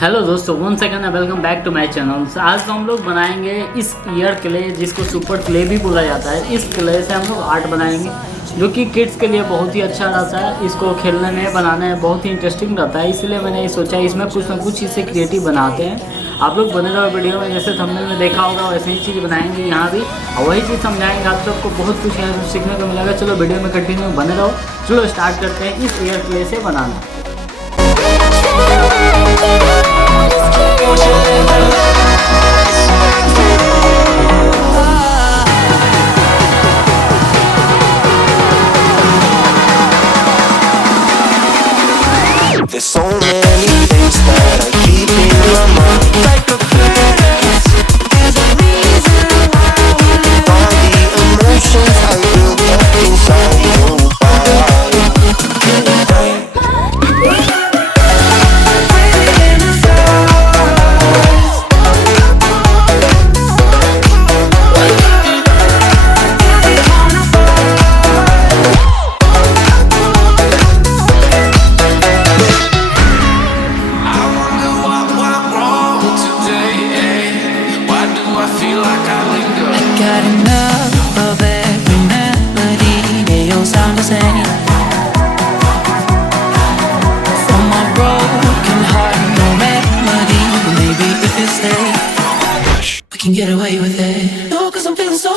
Hello दोस्तों, one second welcome back to my channel. आज तो हम लोग बनाएंगे इस ईयर क्ले, जिसको सुपर क्ले भी बोला जाता है। इस क्ले से हम लोग आर्ट बनाएंगे जो कि किड्स के लिए बहुत ही अच्छा रहता है। इसको खेलने में बनाने में बहुत ही इंटरेस्टिंग रहता है, इसलिए मैंने ये सोचा इसमें कुछ ना कुछ इससे क्रिएटिव बनाते हैं। आप लोग बने रहो वीडियो में, जैसे थंबनेल में देखा होगा वैसे ही चीज़ बनाएंगे यहाँ भी, और वही चीज़ समझाएंगे। आप सबको बहुत कुछ यहाँ सीखने को मिलेगा। चलो वीडियो में कंटिन्यू बने रहो। चलो स्टार्ट करते हैं इस ईयर क्ले से बनाना। There's so many things that I keep in my mind. Like a past, there's a reason why we live. All the emotions I built up inside you. Got enough of every melody, they all sound the same. For my broken heart, no remedy. Maybe if you stay, we can get away with it. No, 'cause I'm feeling so